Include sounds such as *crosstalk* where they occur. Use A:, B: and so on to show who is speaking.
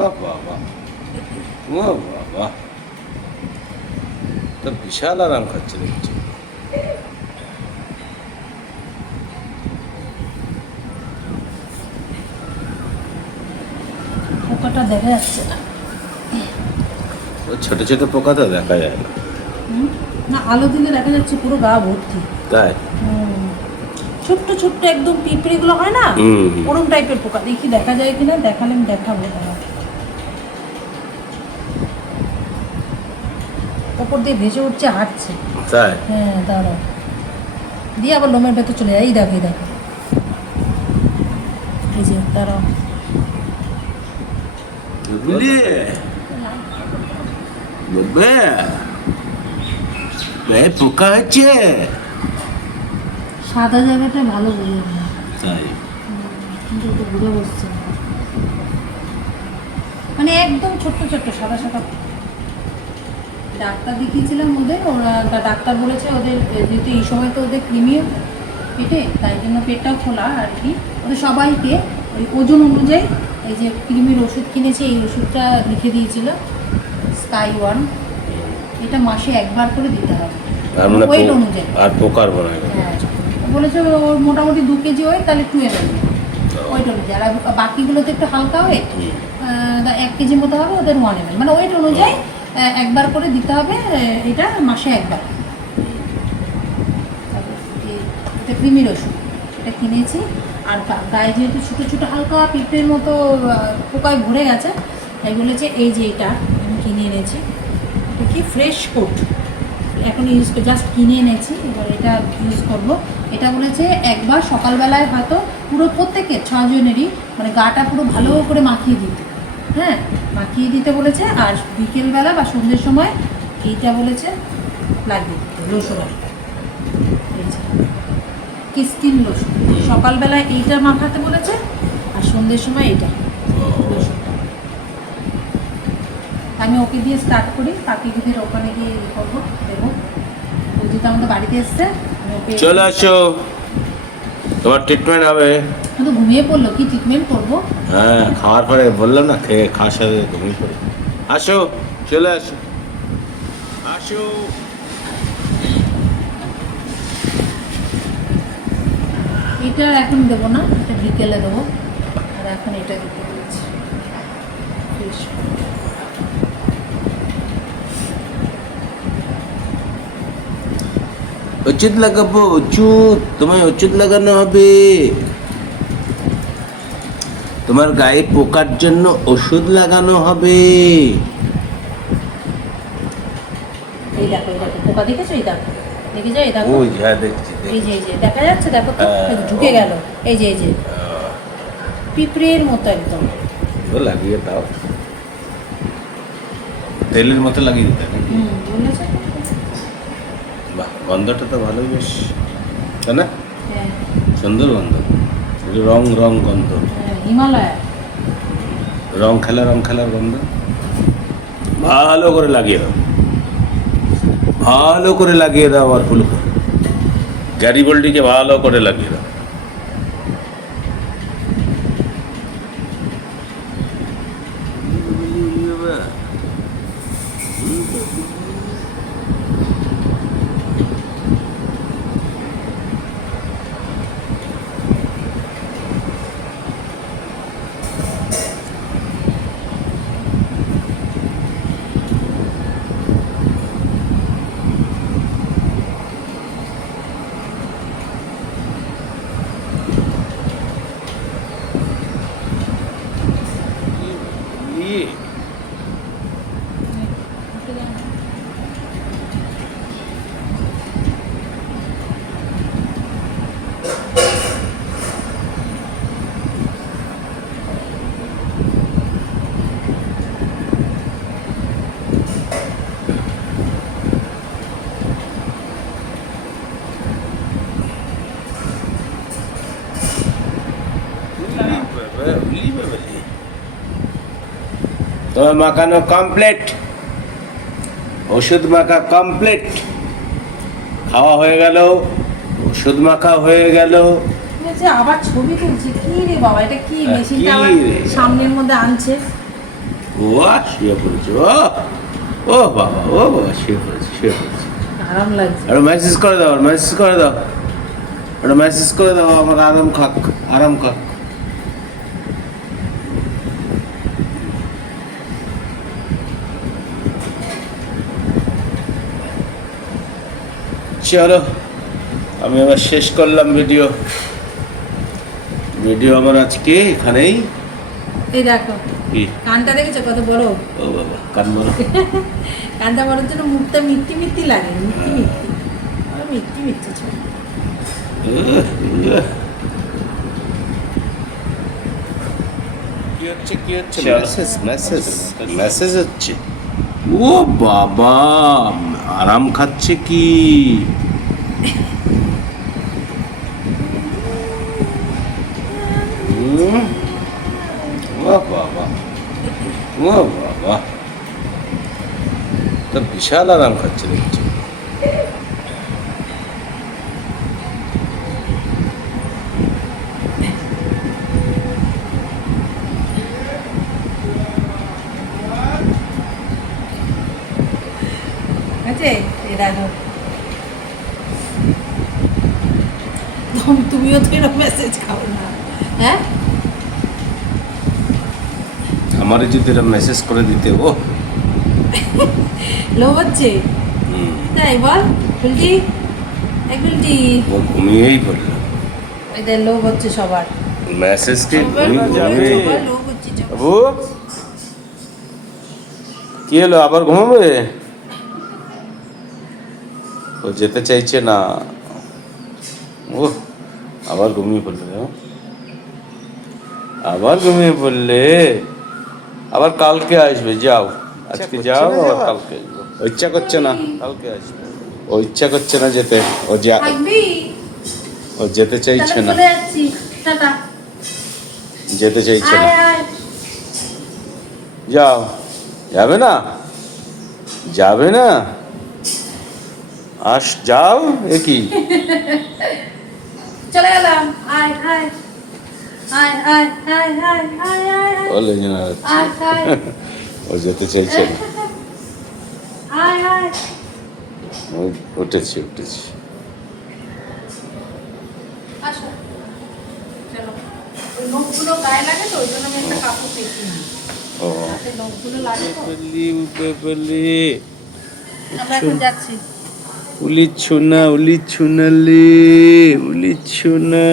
A: বাহ বাহ বাহ। ও বাবা তো বিশাল আরাম খাচ্ছে দেখছি।
B: পোকাটা দেখা যাচ্ছে না।
A: ছোট ছোট পোকা তো দেখা যায় না।
B: না আলো দিলে দেখা যাচ্ছে পুরো গা ভর্তি।
A: তাই?
B: হুম। ছোট্ট ছোট্ট একদম পিঁপড়েগুলো হয় না। ওরম টাইপের পোকা। দেখি দেখা যায় কিনা দেখালে আমি দেখাবো ওপর দিয়ে ভেসে উঠছে হাঁটছে।
A: তাই?
B: হ্যাঁ দাঁড়াও। দিয়ে আবার লোমের ভেতর চলে যায়। এই দেখো এই দেখো। এই যে দাঁড়াও।
A: পোকা হচ্ছে।
B: সাদা জায়গাটা ভালো বোঝা
A: তাই।
B: কিন্তু ওটা ঘুরে বসছে মানে একদম ছোট্ট ছোট্ট সাদা সাদা। ডাক্তার দেখিয়েছিলাম ওদের ওরা ডাক্তার বলেছে ওদের যেহেতু এই সময় তো ওদের কৃমি পেটে তাই জন্য পেটটাও খোলা আর কি। ওদের সবাইকে ওই ওজন অনুযায়ী এই যে কৃমির ওষুধ কিনেছে এই ওষুধটা লিখে দিয়েছিল স্কাই ওয়ান। এটা মাসে একবার করে দিতে হবে।
A: মানে
B: ওয়েট অনুযায়ী।
A: আর পোকার হ্যাঁ।
B: বলেছে ওর মোটামুটি দু কেজি ওয়েট তাহলে টুয়েলভ ওয়েট অনুযায়ী। আর বাকিগুলো তো একটু হালকা ওয়েট এক কেজি মতো হবে ওদের ওয়ান এম মানে ওয়েট অনুযায়ী একবার করে দিতে হবে, এটা মাসে একবার। এটা কৃমির ওষুধ, এটা কিনেছি। আর গায়ে যেহেতু ছোটো ছোটো হালকা পিঁপড়ের মতো পোকায় ভরে গেছে, তাই বলেছে এই যে এটা আমি কিনে এনেছি। এটা কি ফ্রেশ কোট? এখন ইউজ জাস্ট কিনে এনেছি, এবার এটা ইউজ করব। এটা বলেছে একবার সকালবেলায় হয়তো পুরো প্রত্যেকের ছজনেরই মানে গাটা পুরো ভালো করে মাখিয়ে দিতে। হ্যাঁ মাখিয়ে দিতে বলেছে আর বিকেলবেলা বা সন্ধ্যের সময় এইটা বলেছে লাগিয়ে দিতে লোশন আর কি। এই যে, কি স্কিন লোশন সকালবেলায় এইটা মাখাতে বলেছে আর সন্ধ্যের সময় এটা আমি ওকে দিয়ে স্টার্ট করি পাখি দিদির ওখানে গিয়ে ইয়ে করব দেবো। ও যেহেতু আমাদের বাড়িতে এসছে
A: চলে আসো। তোমার ট্রিটমেন্ট হবে।
B: শুধু ঘুমিয়ে পড়ল কি ট্রিটমেন্ট করব?
A: হ্যাঁ খাওয়ার পরে বললাম না খেয়ে খাওয়ার সাথে ঘুমিয়ে পড়ে। আসো চলে আসো। আসো।
B: এটা এখন দেবো না এটা বিকেলে দেবো। আর এখন এটা দিতে Fresh.
A: ওষুধ লাগাবো ওষুধ তোমায় ওষুধ লাগানো হবে। তোমার গায়ে পোকার জন্য ওষুধ লাগানো হবে।
B: এই দেখো এই দেখো পোকা দেখেছ? এই দেখো দেখে যাও এই দেখো।
A: ওই যা দেখছি
B: এই যে এই যে দেখা যাচ্ছে দেখো তো
A: হ্যাঁ।
B: ঢুকে গেল। এই যে এই যে পিঁপড়ের মতো একদম।
A: ও লাগিয়ে দাও। তেলের মতো লাগিয়ে দিতে? বাহ গন্ধটা তো ভালোই বেশ। তাই না?
B: হ্যাঁ।
A: সুন্দর গন্ধ। রং রং গন্ধ।
B: হ্যাঁ, হিমালয়।
A: রং খেলা রং খেলার গন্ধ। ভালো করে লাগিয়ে দাও। ভালো করে লাগিয়ে দাও আর ফুলকে গ্যারি বল্টিকে ভালো করে লাগিয়ে দাও। ये Well, leave it with me. তোমার মাখানো কমপ্লিট ওষুধ মাখা কমপ্লিট খাওয়া হয়ে গেল ওষুধ মাখা হয়ে গেল।
B: আবার ছবি তুলছে কি রে বাবা এটা কি
A: হ্যাঁ,
B: মেশিনটা? সামনের মধ্যে আনছে?
A: ও শুয়ে পড়েছে ও ও বাবা ও বাবা শুয়ে পড়েছে শুয়ে পড়েছে।
B: আরাম লাগছে।
A: একটা মেসেজ করে দাও মেসেজ করে দাও। একটা মেসেজ করে দাও আমার আরাম খাক আরাম খাক। চলো আমি আবার শেষ করলাম ভিডিও। ভিডিও আমার আজকে এখানেই।
B: এই দেখো কানটা দেখেছ? কত বড়?
A: ও বাবা কান বলো *laughs*
B: কানটা বড় জন্য মুখটা মিট্টি মিট্টি লাগে মিট্টি মিট্টি। আর মিট্টি মিট্টি ছিল
A: কি হচ্ছে কি হচ্ছে? মেসেজ মেসেজ মেসেজ হচ্ছে। ও বাবা! আরাম খাচ্ছে কি? বাবা তো বিশাল আরাম খাচ্ছে দেখছি।
B: আছে এই দেখো তুমিও তো এরকম মেসেজ খাও না। হ্যাঁ?
A: আমারে যদি এরা মেসেজ করে দিতে ও। *laughs*
B: লোভ হচ্ছে? তাই বল বুলটি এক বুলটি
A: ও ঘুমিয়েই পড়ল।
B: এদের লোভ হচ্ছে সবার।
A: মেসেজ কি ঘুমিয়ে যাবে
B: সবার লোভ হচ্ছে সবার।
A: বাবু কি হলো আবার ঘুমাবে? ও যেতে চাইছে না। ও আবার ঘুমিয়ে পড়লে? আবার ঘুমিয়ে পড়লে আবার কালকে আসবে যাও। আজকে যাও আবার কালকে ও ইচ্ছা করছে না? কালকে আসবে। ও ইচ্ছা করছে না যেতে? ও যা ও যেতে চাইছে না? যেতে চাইছে না? যাও। যাবে না? যাবে না? আস যাও এ কি? *laughs*
B: চলে গেলাম। আয় আয়। আয় আয় আয় আয় আয় আয় আয়।
A: বলে না ও যেতে চাইছে *laughs*
B: আয়
A: উঠেছি উঠেছি। ও।
B: আমরা এখন যাচ্ছি।
A: উলি ছুনা উলি ছুনালি উলি ছুনা